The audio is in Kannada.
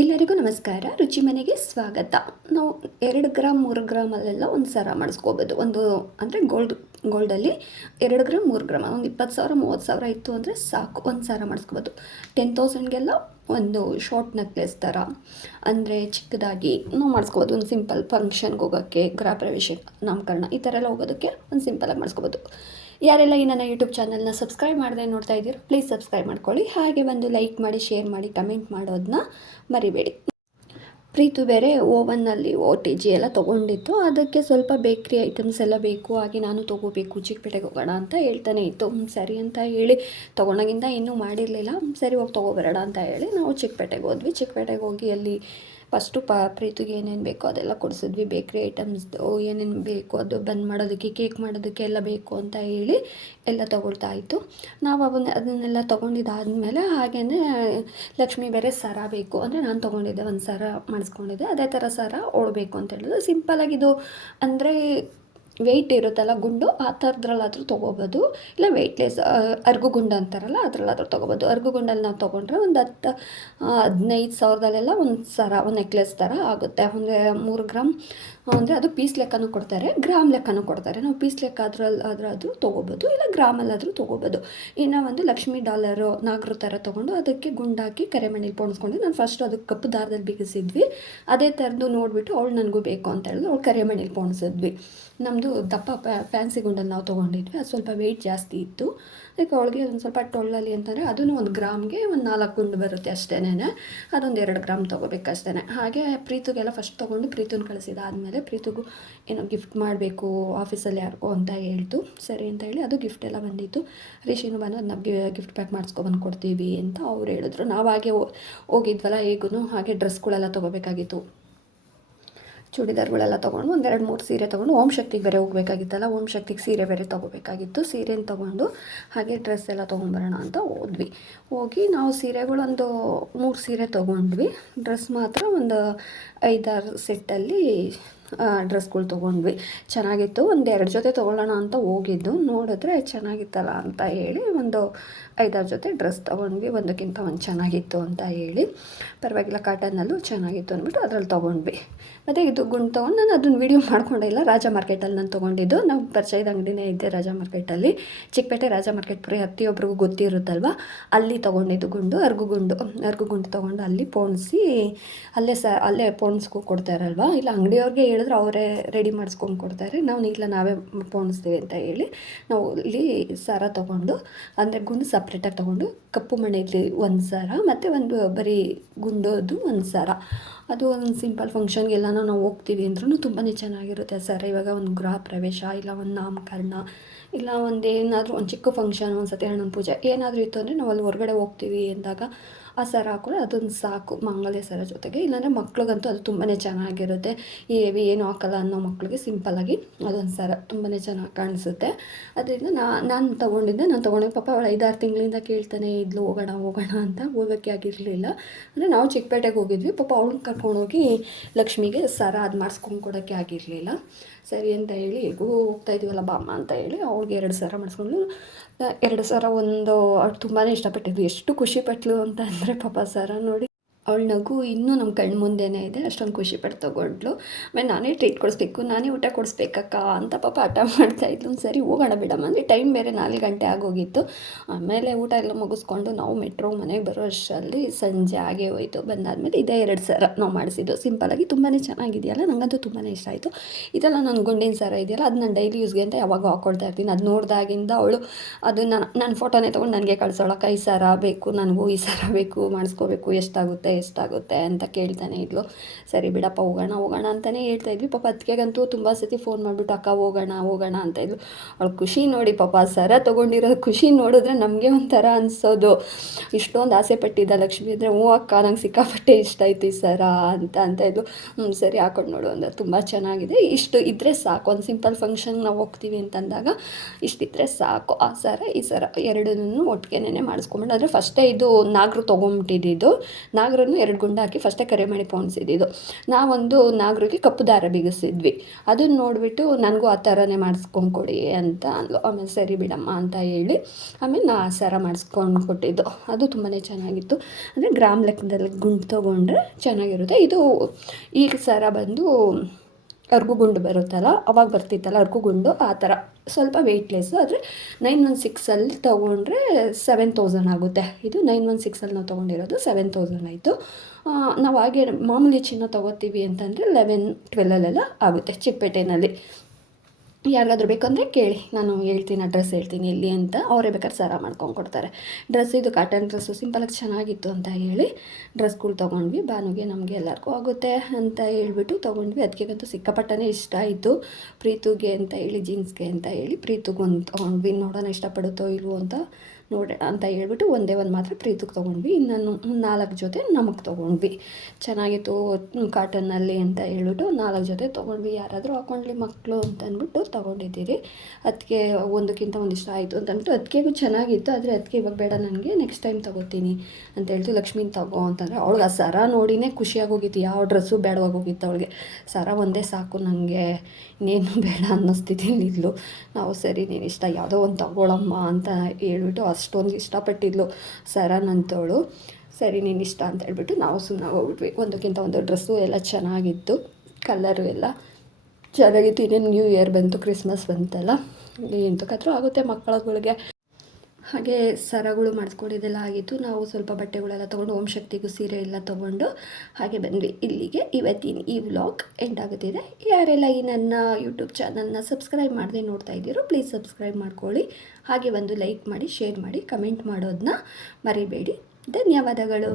ಎಲ್ಲರಿಗೂ ನಮಸ್ಕಾರ. ರುಚಿ ಮನೆಗೆ ಸ್ವಾಗತ. ನಾವು ಎರಡು ಗ್ರಾಮ್ ಮೂರು ಗ್ರಾಮಲ್ಲೆಲ್ಲ ಒಂದು ಸರ ಮಾಡಿಸ್ಕೋಬೋದು. ಒಂದು ಅಂದರೆ ಗೋಲ್ಡ್ ಗೋಲ್ಡಲ್ಲಿ ಎರಡು ಗ್ರಾಮ್ ಮೂರು ಗ್ರಾಮ್ ಒಂದು ಇಪ್ಪತ್ತು ಸಾವಿರ, ಮೂವತ್ತು ಸಾವಿರ ಇತ್ತು ಅಂದರೆ ಸಾಕು. ಒಂದು ಸರ ಮಾಡಿಸ್ಕೋಬೋದು. ಟೆನ್ ತೌಸಂಡ್ಗೆಲ್ಲ ಒಂದು ಶಾರ್ಟ್ ನೆಕ್ಲೆಸ್ ಥರ ಅಂದರೆ ಚಿಕ್ಕದಾಗಿ ನಾವು ಮಾಡಿಸ್ಕೋಬೋದು. ಒಂದು ಸಿಂಪಲ್ ಫಂಕ್ಷನ್ಗೆ ಹೋಗೋಕ್ಕೆ ಗೃಹ ಪ್ರವೇಶ ನಾಮಕರಣ ಈ ಥರ ಎಲ್ಲ ಹೋಗೋದಕ್ಕೆ ಒಂದು ಸಿಂಪಲಾಗಿ ಮಾಡಿಸ್ಕೋಬೋದು. ಯಾರೆಲ್ಲ ಈ ನನ್ನ ಯೂಟ್ಯೂಬ್ ಚಾನಲ್ನ ಸಬ್ಸ್ಕ್ರೈಬ್ ಮಾಡದೆ ನೋಡ್ತಾ ಇದ್ದೀರೋ ಪ್ಲೀಸ್ ಸಬ್ಸ್ಕ್ರೈಬ್ ಮಾಡ್ಕೊಳ್ಳಿ. ಹಾಗೆ ಒಂದು ಲೈಕ್ ಮಾಡಿ ಶೇರ್ ಮಾಡಿ ಕಮೆಂಟ್ ಮಾಡೋದನ್ನ ಮರಿಬೇಡಿ. ಪ್ರೀತು ಬೇರೆ ಓವನ್ನಲ್ಲಿ ಓ ಟಿ ಜಿ ಎಲ್ಲ ತೊಗೊಂಡಿತ್ತು. ಅದಕ್ಕೆ ಸ್ವಲ್ಪ ಬೇಕ್ರಿ ಐಟಮ್ಸ್ ಎಲ್ಲ ಬೇಕು, ಹಾಗೆ ನಾನು ತೊಗೋಬೇಕು, ಚಿಕ್ಕಪೇಟೆಗೆ ಹೋಗೋಣ ಅಂತ ಹೇಳ್ತಾನೆ ಇತ್ತು. ಸರಿ ಅಂತ ಹೇಳಿ ತೊಗೊಂಡಾಗಿಂದ ಇನ್ನೂ ಮಾಡಿರಲಿಲ್ಲ. ಸರಿ ಹೋಗಿ ತೊಗೊಬರೋಣ ಅಂತ ಹೇಳಿ ನಾವು ಚಿಕ್ಕಪೇಟೆಗೆ ಹೋದ್ವಿ. ಚಿಕ್ಕಪೇಟೆಗೆ ಹೋಗಿ ಅಲ್ಲಿ ಫಸ್ಟು ಪ ಪ್ರೀತಿಗೆ ಏನೇನು ಬೇಕೋ ಅದೆಲ್ಲ ಕೊಡಿಸಿದ್ವಿ. ಬೇಕ್ರಿ ಐಟಮ್ಸ್ದು ಏನೇನು ಬೇಕು ಅದು ಬಂದ್ ಮಾಡೋದಕ್ಕೆ, ಕೇಕ್ ಮಾಡೋದಕ್ಕೆ ಎಲ್ಲ ಬೇಕು ಅಂತ ಹೇಳಿ ಎಲ್ಲ ತೊಗೊಳ್ತಾ ಇತ್ತು. ನಾವು ಅವನ್ನ, ಅದನ್ನೆಲ್ಲ ತೊಗೊಂಡಿದ್ದಾದಮೇಲೆ ಹಾಗೇ ಲಕ್ಷ್ಮಿ ಬೇರೆ ಸರ ಬೇಕು ಅಂದರೆ ನಾನು ತೊಗೊಂಡಿದ್ದೆ, ಒಂದು ಸರ ಮಾಡಿಸ್ಕೊಂಡಿದ್ದೆ. ಅದೇ ಥರ ಸರ ಓಡಬೇಕು ಅಂತ ಹೇಳಿದ್ರು. ಸಿಂಪಲಾಗಿದು ಅಂದರೆ ವೆಯ್ಟ್ ಇರುತ್ತಲ್ಲ ಗುಂಡು, ಆ ಥರದ್ರಲ್ಲಾದರೂ ತೊಗೋಬೋದು. ಇಲ್ಲ ವೆಯ್ಟ್ಲೆಸ್ ಅರ್ಗು ಗುಂಡು ಅಂತಾರಲ್ಲ, ಅದರಲ್ಲಾದರೂ ತೊಗೋಬೋದು. ಅರ್ಗು ಗುಂಡಲ್ಲಿ ನಾವು ತೊಗೊಂಡ್ರೆ ಒಂದು ಹತ್ತು ಹದಿನೈದು ಸಾವಿರದಲ್ಲೆಲ್ಲ ಒಂದು ಸರ, ಒಂದು ನೆಕ್ಲೆಸ್ ಥರ ಆಗುತ್ತೆ. ಒಂದು ಮೂರು ಗ್ರಾಮ್ ಅಂದರೆ ಅದು ಪೀಸ್ ಲೆಕ್ಕನೂ ಕೊಡ್ತಾರೆ ಗ್ರಾಮ್ ಲೆಕ್ಕನೂ ಕೊಡ್ತಾರೆ. ನಾವು ಪೀಸ್ ಲೆಕ್ಕ ಅದ್ರಲ್ಲಿ ಅದ್ರಾದರೂ ತೊಗೋಬೋದು, ಇಲ್ಲ ಗ್ರಾಮಲ್ಲಾದರೂ ತೊಗೋಬೋದು. ಇನ್ನು ಒಂದು ಲಕ್ಷ್ಮಿ ಡಾಲರು ನಾಗರ ಥರ ತೊಗೊಂಡು ಅದಕ್ಕೆ ಗುಂಡಾಕಿ ಕರೆಮಣಿಲಿ ಪೋಣಿಸ್ಕೊಂಡು ನಾನು ಫಸ್ಟ್ ಅದಕ್ಕೆ ಕಪ್ಪು ದಾರದಲ್ಲಿ ಬಿಗಿಸಿದ್ವಿ. ಅದೇ ಥರದ್ದು ನೋಡಿಬಿಟ್ಟು ಅವಳು ನನಗೂ ಬೇಕು ಅಂತ ಹೇಳಿದ್ರು ಅವಳು ಕರೆಮಣಿಲಿ ಪೋಣಿಸಿದ್ವಿ. ನಮ್ಮದು ದಪ್ಪ ಫ್ಯಾನ್ಸಿ ಗುಂಡಲ್ಲಿ ನಾವು ತೊಗೊಂಡಿದ್ವಿ, ಅದು ಸ್ವಲ್ಪ ವೆಯ್ಟ್ ಜಾಸ್ತಿ ಇತ್ತು. ಅದಕ್ಕೆ ಅವಳಿಗೆ ಒಂದು ಸ್ವಲ್ಪ ಟೊಳ್ಳಲ್ಲಿ ಅಂತಂದರೆ ಅದನ್ನು ಒಂದು ಗ್ರಾಮ್ಗೆ ಒಂದು ನಾಲ್ಕು ಗುಂಡು ಬರುತ್ತೆ ಅಷ್ಟೇ ಅದೊಂದು ಎರಡು ಗ್ರಾಮ್ ತೊಗೋಬೇಕಷ್ಟೇ ಹಾಗೆ ಪ್ರೀತಿಗೆಲ್ಲ ಫಸ್ಟ್ ತೊಗೊಂಡು ಪ್ರೀತನ ಕಳಿಸಿದಾದ್ಮೇಲೆ ಪ್ರೀತಿಗೂ ಏನೋ ಗಿಫ್ಟ್ ಮಾಡಬೇಕು ಆಫೀಸಲ್ಲಿ ಯಾರಿಗೋ ಅಂತ ಹೇಳ್ತು. ಸರಿ ಅಂತ ಹೇಳಿ ಅದು ಗಿಫ್ಟ್ ಎಲ್ಲ ಬಂದಿತ್ತು. ರಿಷಿನು ಬಂದು ಅದನ್ನ ಗಿಫ್ಟ್ ಪ್ಯಾಕ್ ಮಾಡಿಸ್ಕೊಬಂದು ಕೊಡ್ತೀವಿ ಅಂತ ಅವ್ರು ಹೇಳಿದ್ರು. ನಾವು ಹಾಗೆ ಹೋಗಿದ್ವಲ್ಲ ಹೇಗೂ ಹಾಗೆ ಡ್ರೆಸ್ಗಳೆಲ್ಲ ತೊಗೋಬೇಕಾಗಿತ್ತು. ಚೂಡಿದಾರ್ಗಳೆಲ್ಲ ತೊಗೊಂಡು ಒಂದೆರಡು ಮೂರು ಸೀರೆ ತೊಗೊಂಡು ಓಂ ಶಕ್ತಿಗೆ ಬೇರೆ ಹೋಗ್ಬೇಕಾಗಿತ್ತಲ್ಲ, ಓಂ ಶಕ್ತಿಗೆ ಸೀರೆ ಬೇರೆ ತೊಗೋಬೇಕಾಗಿತ್ತು. ಸೀರೆನ ತೊಗೊಂಡು ಹಾಗೆ ಡ್ರೆಸ್ ಎಲ್ಲ ತೊಗೊಂಬರೋಣ ಅಂತ ಹೋದ್ವಿ. ಹೋಗಿ ನಾವು ಸೀರೆಗಳೊಂದು ಮೂರು ಸೀರೆ ತೊಗೊಂಡ್ವಿ. ಡ್ರೆಸ್ ಮಾತ್ರ ಒಂದು ಐದಾರು ಸೆಟ್ಟಲ್ಲಿ ಡ್ರೆಸ್ಗಳು ತೊಗೊಂಡ್ವಿ. ಚೆನ್ನಾಗಿತ್ತು. ಒಂದು ಎರಡು ಜೊತೆ ತೊಗೊಳ್ಳೋಣ ಅಂತ ಹೋಗಿದ್ದು. ನೋಡಿದ್ರೆ ಚೆನ್ನಾಗಿತ್ತಲ್ಲ ಅಂತ ಹೇಳಿ ಒಂದು ಐದಾರು ಜೊತೆ ಡ್ರೆಸ್ ತೊಗೊಂಡ್ವಿ. ಒಂದಕ್ಕಿಂತ ಒಂದು ಚೆನ್ನಾಗಿತ್ತು ಅಂತ ಹೇಳಿ. ಪರವಾಗಿಲ್ಲ ಕಾಟನ್ನಲ್ಲೂ ಚೆನ್ನಾಗಿತ್ತು ಅಂದ್ಬಿಟ್ಟು ಅದ್ರಲ್ಲಿ ತೊಗೊಂಡ್ವಿ. ಮತ್ತು ಇದು ಗುಂಡು ತೊಗೊಂಡು ನಾನು ಅದನ್ನು ವೀಡಿಯೋ ಮಾಡ್ಕೊಂಡಿಲ್ಲ ರಾಜ ಮಾರ್ಕೆಟಲ್ಲಿ ನಾನು ತೊಗೊಂಡಿದ್ದು. ನಾವು ಪರಿಚಯದ ಅಂಗಡಿನೇ ಇದ್ದೆ ರಾಜ ಮಾರ್ಕೆಟಲ್ಲಿ ಚಿಕ್ಕಪೇಟೆ ರಾಜ ಮಾರ್ಕೆಟ್ ಪ್ರತಿಯೊಬ್ಬರಿಗೂ ಗೊತ್ತಿರುತ್ತಲ್ವ? ಅಲ್ಲಿ ತೊಗೊಂಡಿದ್ದು ಗುಂಡು. ಅರ್ಗು ಗುಂಡು ಅರ್ಗು ಗುಂಡು ತೊಗೊಂಡು ಅಲ್ಲಿ ಪೋಣಿಸಿ, ಅಲ್ಲೇ ಸ, ಅಲ್ಲೇ ಪೋಣಿಸ್ಕೊ ಕೊಡ್ತಾರಲ್ವ ಇಲ್ಲ, ಅಂಗಡಿಯವ್ರಿಗೆ ಹೇಳಿದ್ರೆ ಅವರೇ ರೆಡಿ ಮಾಡಿಸ್ಕೊಂಡು ಕೊಡ್ತಾರೆ. ನಾವು ಇಲ್ಲ ನಾವೇ ಪೋಣಿಸ್ತೀವಿ ಅಂತ ಹೇಳಿ ನಾವು ಇಲ್ಲಿ ಸಾರ ತೊಗೊಂಡು, ಅಂದರೆ ಗುಂಡು ಸಪ್ರೇಟಾಗಿ ತೊಗೊಂಡು, ಕಪ್ಪು ಮಣೆಯಲ್ಲಿ ಒಂದು ಸಾರ, ಮತ್ತು ಒಂದು ಬರೀ ಗುಂಡೋದು ಒಂದು ಸಾರ. ಅದು ಒಂದು ಸಿಂಪಲ್ ಫಂಕ್ಷನ್ಗೆಲ್ಲನೂ ನಾವು ಹೋಗ್ತೀವಿ ಅಂದ್ರೂ ತುಂಬಾ ಚೆನ್ನಾಗಿರುತ್ತೆ ಸರ್. ಇವಾಗ ಒಂದು ಗೃಹ ಪ್ರವೇಶ, ಇಲ್ಲ ಒಂದು ನಾಮಕರಣ, ಇಲ್ಲ ಒಂದು ಏನಾದರೂ ಒಂದು ಚಿಕ್ಕ ಫಂಕ್ಷನ್ ಒಂದು ಸತ್ಯನಾರಾಯಣ ಪೂಜೆ ಏನಾದರೂ ಇತ್ತು ಅಂದರೆ ನಾವು ಅಲ್ಲಿ ಹೊರಗಡೆ ಹೋಗ್ತೀವಿ ಅಂದಾಗ ಆ ಸರ ಹಾಕೊಂಡ್ರೆ ಅದೊಂದು ಸಾಕು ಮಾಂಗಲ್ಯ ಸರ ಜೊತೆಗೆ. ಇಲ್ಲಾಂದರೆ ಮಕ್ಳಿಗಂತೂ ಅದು ತುಂಬಾ ಚೆನ್ನಾಗಿರುತ್ತೆ. ಈ ಹೆವಿ ಏನು ಹಾಕಲ್ಲ ಅನ್ನೋ ಮಕ್ಕಳಿಗೆ ಸಿಂಪಲ್ಲಾಗಿ ಅದೊಂದು ಸರ ತುಂಬಾ ಚೆನ್ನಾಗಿ ಕಾಣಿಸುತ್ತೆ. ಅದರಿಂದ ನಾನು ತೊಗೊಂಡಿದ್ದೆ ನಾನು ತೊಗೊಂಡಿದ್ದೆ ಪಾಪ ಅವಳು ಐದಾರು ತಿಂಗಳಿಂದ ಕೇಳ್ತಾನೆ ಇದ್ಲು, ಹೋಗೋಣ ಹೋಗೋಣ ಅಂತ ಹೋಗೋಕ್ಕೆ ಆಗಿರಲಿಲ್ಲ. ಅಂದರೆ ನಾವು ಚಿಕ್ಕಪೇಟೆಗೆ ಹೋಗಿದ್ವಿ, ಪಾಪ ಅವಳನ್ನ ಕರ್ಕೊಂಡೋಗಿ ಲಕ್ಷ್ಮಿಗೆ ಸರ ಅದು ಮಾಡಿಸ್ಕೊಂಡು ಕೊಡೋಕ್ಕೆ ಆಗಿರಲಿಲ್ಲ. ಸರಿ ಅಂತ ಹೇಳಿ, ಹೇಗೂ ಹೋಗ್ತಾ ಇದೀವಲ್ಲ ಬಾಮ್ಮ ಅಂತ ಹೇಳಿ ಅವ್ಳಿಗೆ ಎರಡು ಸರ ಮಾಡಿಸ್ಕೊಂಡು ಎರಡು ಸರ ಒಂದು, ಅವ್ಳು ತುಂಬಾ ಇಷ್ಟಪಟ್ಟಿದ್ವಿ ಎಷ್ಟು ಖುಷಿಪಟ್ಲು ಅಂತ ಪಾಪ ಸರ ನೋಡಿ ಅವಳ ನಗು ಇನ್ನೂ ನಮ್ಮ ಕಣ್ಣು ಮುಂದೆನೇ ಇದೆ, ಅಷ್ಟೊಂದು ಖುಷಿ ಪಟ್ಟು ತೊಗೊಂಡ್ಲು ಆಮೇಲೆ ನಾನೇ ಟ್ರೀಟ್ ಕೊಡಿಸ್ಬೇಕು, ನಾನೇ ಊಟ ಕೊಡಿಸ್ಬೇಕಕ್ಕ ಅಂತ ಪಾಪ ಹಠ ಮಾಡ್ತಾಯಿದ್ಲು ಸರಿ ಹೋಗೋಣ ಬಿಡಮ್ಮ ಅಂದರೆ ಟೈಮ್ ಬೇರೆ ನಾಲ್ಕು ಗಂಟೆ ಆಗೋಗಿತ್ತು. ಆಮೇಲೆ ಊಟ ಎಲ್ಲ ಮುಗಿಸ್ಕೊಂಡು ನಾವು ಮೆಟ್ರೋ ಮನೆಗೆ ಬರೋ ಅಷ್ಟರಲ್ಲಿ ಸಂಜೆ ಆಗೇ ಹೋಯಿತು. ಬಂದಾದಮೇಲೆ ಇದೇ ಎರಡು ಸರ ನಾವು ಮಾಡಿಸಿದ್ದು. ಸಿಂಪಲಾಗಿ ತುಂಬಾ ಚೆನ್ನಾಗಿದೆಯಲ್ಲ ನನಗಂತೂ ತುಂಬಾ ಇಷ್ಟ ಆಯಿತು. ಇದೆಲ್ಲ ನನ್ನ ಗುಂಡಿನ ಸರ ಇದೆಯಲ್ಲ ಅದು ನಾನು ಡೈಲಿ ಯೂಸ್ಗೆ ಅಂತ ಯಾವಾಗ ಹಾಕ್ಕೊಳ್ತಾ ಇರ್ತೀನಿ. ಅದು ನೋಡಿದಾಗಿಂದ ಅವಳು ಅದು ನಾನು ನನ್ನ ಫೋಟೋನೇ ತೊಗೊಂಡು ನನಗೆ ಕಳಿಸೋಳಕ್ಕ, ಈ ಸರ ಬೇಕು, ನನಗೂ ಈ ಸರ ಬೇಕು, ಮಾಡಿಸ್ಕೋಬೇಕು, ಎಷ್ಟಾಗುತ್ತೆ ಎಷ್ಟಾಗುತ್ತೆ ಅಂತ ಕೇಳ್ತಾನೆ ಇದ್ಲು. ಸರಿ ಬಿಡಪ್ಪ, ಹೋಗೋಣ ಹೋಗೋಣ ಅಂತಲೇ ಹೇಳ್ತಾ ಇದ್ವಿ. ಪಾಪ ಅದಕ್ಕೆಗಂತೂ ತುಂಬ ಸತಿ ಫೋನ್ ಮಾಡಿಬಿಟ್ಟು, ಅಕ್ಕ, ಹೋಗೋಣ ಹೋಗೋಣ ಅಂತ ಇದ್ಲು. ಅವಳು ಖುಷಿ ನೋಡಿ ಪಾಪ ಸರ ತೊಗೊಂಡಿರೋ ಖುಷಿ ನೋಡಿದ್ರೆ ನಮಗೆ ಒಂಥರ ಅನಿಸೋದು. ಇಷ್ಟೊಂದು ಆಸೆ ಪಟ್ಟಿದ್ದ ಲಕ್ಷ್ಮಿ ಅಂದರೆ, ಹ್ಞೂ ಅಕ್ಕ, ನಂಗೆ ಸಿಕ್ಕಾಪಟ್ಟೆ ಇಷ್ಟ ಆಯ್ತು ಈ ಸರ ಅಂತ ಅಂತ ಇದ್ಲು. ಹ್ಞೂ, ಸರಿ, ಹಾಕೊಂಡು ನೋಡು ಅಂದರೆ ತುಂಬ ಚೆನ್ನಾಗಿದೆ. ಇಷ್ಟು ಇದ್ದರೆ ಸಾಕು. ಒಂದು ಸಿಂಪಲ್ ಫಂಕ್ಷನ್ಗೆ ನಾವು ಹೋಗ್ತೀವಿ ಅಂತಂದಾಗ ಇಷ್ಟಿದ್ರೆ ಸಾಕು. ಆ ಸರ, ಈ ಸರ ಎರಡನ್ನೂ ಒಟ್ಟಿಗೆನೇ ಮಾಡಿಸ್ಕೊಂಬಿಟ್ಟು ಅಂದರೆ ಫಸ್ಟೇ ಇದು ನಾಗರು ತೊಗೊಂಬಿಟ್ಟಿದ್ದು. ನಾಗರ ಎರಡು ಗುಂಡ ಹಾಕಿ ಫಸ್ಟೇ ಕರೆ ಮಾಡಿ ಪೋಣಿಸಿದ್ದು ನಾವೊಂದು ನಾಗರಿಗೆ ಕಪ್ಪು ದಾರ ಬಿಗಿಸಿದ್ವಿ. ಅದನ್ನು ನೋಡಿಬಿಟ್ಟು ನನಗೂ ಆ ಥರನೇ ಮಾಡಿಸ್ಕೊಂಡು ಕೊಡಿ ಅಂತ ಅಂದ್ಲು. ಆಮೇಲೆ ಸರಿ ಬಿಡಮ್ಮ ಅಂತ ಹೇಳಿ ಆಮೇಲೆ ನಾ ಆ ಸರ ಮಾಡಿಸ್ಕೊಂಡು ಕೊಟ್ಟಿದ್ದು ಅದು ತುಂಬಾ ಚೆನ್ನಾಗಿತ್ತು. ಅಂದರೆ ಗ್ರಾಮ್ ಲೆಕ್ಕದಲ್ಲಿ ಗುಂಡು ತೊಗೊಂಡ್ರೆ ಚೆನ್ನಾಗಿರುತ್ತೆ. ಇದು ಈಗ ಸರ ಬಂದು ಅರ್ಗು ಗುಂಡು ಬರುತ್ತಲ್ಲ, ಅವಾಗ ಬರ್ತಿತ್ತಲ್ಲ ಅರ್ಗು ಗುಂಡು, ಆ ಥರ. ಸ್ವಲ್ಪ ವೆಯ್ಟ್ಲೆಸ್ಸು ಆದರೆ ನೈನ್ ಒನ್ ಸಿಕ್ಸಲ್ಲಿ ತೊಗೊಂಡ್ರೆ ಸೆವೆನ್ ತೌಸಂಡ್ ಆಗುತ್ತೆ. ಇದು ನೈನ್ ಒನ್ ಸಿಕ್ಸಲ್ಲಿ ನಾವು ತೊಗೊಂಡಿರೋದು ಸೆವೆನ್ ತೌಸಂಡ್ ಆಯಿತು. ನಾವು ಹಾಗೆ ಮಾಮೂಲಿ ಚಿನ್ನ ತೊಗೋತೀವಿ ಅಂತಂದರೆ ಲೆವೆನ್ ಟ್ವೆಲ್ಲಲ್ಲೆಲ್ಲ ಆಗುತ್ತೆ ಚಿಕ್ಕಪೇಟೆನಲ್ಲಿ. ಯಾರಿಗಾದ್ರೂ ಬೇಕಂದರೆ ಕೇಳಿ. ನಾನು ಹೇಳ್ತೀನಿ ಡ್ರೆಸ್ ಹೇಳ್ತೀನಿ, ಎಲ್ಲಿ ಅಂತ ಅವರೇ ಬೇಕಾದ್ರೆ ಸರ ಮಾಡ್ಕೊಂಡು ಕೊಡ್ತಾರೆ. ಡ್ರೆಸ್ ಇದು ಕಾಟನ್ ಡ್ರೆಸ್ಸು ಸಿಂಪಲಾಗಿ ಚೆನ್ನಾಗಿತ್ತು ಅಂತ ಹೇಳಿ ಡ್ರೆಸ್ಗಳು ತೊಗೊಂಡ್ವಿ. ಬಾನುಗೆ ನಮಗೆ ಎಲ್ಲರಿಗೂ ಆಗುತ್ತೆ ಅಂತ ಹೇಳ್ಬಿಟ್ಟು ತೊಗೊಂಡ್ವಿ. ಅದಕ್ಕೆಗಂತೂ ಸಿಕ್ಕಾಪಟ್ಟನೇ ಇಷ್ಟ ಆಯಿತು. ಪ್ರೀತುಗೆ ಅಂತ ಹೇಳಿ, ಜೀನ್ಸ್ಗೆ ಅಂತ ಹೇಳಿ ಪ್ರೀತುಗೆ ಒಂದು ತೊಗೊಂಡ್ವಿ. ನೋಡೋಣ ಇಷ್ಟಪಡುತ್ತೋ ಇಲ್ವೋ ಅಂತ ನೋಡಿ ಅಂತ ಹೇಳ್ಬಿಟ್ಟು ಒಂದೇ ಒಂದು ಮಾತ್ರ ಪ್ರೀತಿಗೆ ತೊಗೊಂಡ್ವಿ. ಇನ್ನೊಂದು ನಾಲ್ಕು ಜೊತೆ ನಮಗೆ ತೊಗೊಂಡ್ವಿ. ಚೆನ್ನಾಗಿತ್ತು ಕಾಟನ್ನಲ್ಲಿ ಅಂತ ಹೇಳ್ಬಿಟ್ಟು ನಾಲ್ಕು ಜೊತೆ ತೊಗೊಂಡ್ವಿ. ಯಾರಾದರೂ ಹಾಕೊಂಡ್ಲಿ ಮಕ್ಕಳು ಅಂತ ಅಂದ್ಬಿಟ್ಟು ತೊಗೊಂಡಿದ್ದೀರಿ. ಅದಕ್ಕೆ ಒಂದಕ್ಕಿಂತ ಒಂದು ಇಷ್ಟ ಆಯಿತು ಅಂತ ಅಂದ್ಬಿಟ್ಟು ಅದಕ್ಕೆಗೂ ಚೆನ್ನಾಗಿತ್ತು. ಆದರೆ ಅದಕ್ಕೆ ಇವಾಗ ಬೇಡ ನನಗೆ ನೆಕ್ಸ್ಟ್ ಟೈಮ್ ತೊಗೋತೀನಿ ಅಂತ ಹೇಳ್ತು. ಲಕ್ಷ್ಮೀನ ತಗೋ ಅಂತಂದರೆ ಅವಳಿಗೆ ಆ ಸರ ನೋಡಿನೇ ಖುಷಿಯಾಗೋಗಿತ್ತು ಯಾವ ಡ್ರೆಸ್ಸು ಬೇಡವಾಗಿ ಹೋಗಿತ್ತು ಅವಳಿಗೆ. ಸರ ಒಂದೇ ಸಾಕು ನನಗೆ ಇನ್ನೇನು ಬೇಡ ಅನ್ನಿಸ್ತಿದ್ದೀನಿ ಇದ್ಲು. ನಾವು ಸರಿ, ನೀನು ಇಷ್ಟ ಯಾವುದೋ ಒಂದು ತಗೊಳಮ್ಮ ಅಂತ ಹೇಳ್ಬಿಟ್ಟು ಅಷ್ಟೊಂದು ಇಷ್ಟಪಟ್ಟಿದ್ಲು ಸರ ನಂತವಳು ಸರಿ, ನೀನು ಇಷ್ಟ ಅಂತ ಹೇಳ್ಬಿಟ್ಟು ನಾವು ಸುಮ್ಮನೆ ಹೋಗ್ಬಿಟ್ವಿ. ಒಂದಕ್ಕಿಂತ ಒಂದು ಡ್ರೆಸ್ಸು ಎಲ್ಲ ಚೆನ್ನಾಗಿತ್ತು, ಕಲರು ಎಲ್ಲ ಚೆನ್ನಾಗಿತ್ತು. ಇನ್ನೇನು ನ್ಯೂ ಇಯರ್ ಬಂತು ಕ್ರಿಸ್ಮಸ್ ಬಂತಲ್ಲ, ಎಂತಕ್ಕಾದ್ರೂ ಆಗುತ್ತೆ ಮಕ್ಕಳುಗಳಿಗೆ. ಹಾಗೆ ಸರಗಳು ಮಾಡಿಸ್ಕೊಂಡಿದ್ದೆಲ್ಲ ಆಗಿತ್ತು ನಾವು ಸ್ವಲ್ಪ ಬಟ್ಟೆಗಳೆಲ್ಲ ತೊಗೊಂಡು ಓಂ ಶಕ್ತಿಗೂ ಸೀರೆ ಎಲ್ಲ ತೊಗೊಂಡು ಹಾಗೆ ಬಂದ್ವಿ. ಇಲ್ಲಿಗೆ ಇವತ್ತಿನ ಈ ವ್ಲಾಗ್ ಎಂಡ್ ಆಗುತ್ತಿದೆ. ಯಾರೆಲ್ಲ ಈ ನನ್ನ ಯೂಟ್ಯೂಬ್ ಚಾನಲ್ನ ಸಬ್ಸ್ಕ್ರೈಬ್ ಮಾಡದೆ ನೋಡ್ತಾ ಇದ್ದೀರೋ ಪ್ಲೀಸ್ ಸಬ್ಸ್ಕ್ರೈಬ್ ಮಾಡ್ಕೊಳ್ಳಿ. ಹಾಗೆ ಒಂದು ಲೈಕ್ ಮಾಡಿ ಶೇರ್ ಮಾಡಿ ಕಮೆಂಟ್ ಮಾಡೋದನ್ನ ಮರಿಬೇಡಿ. ಧನ್ಯವಾದಗಳು.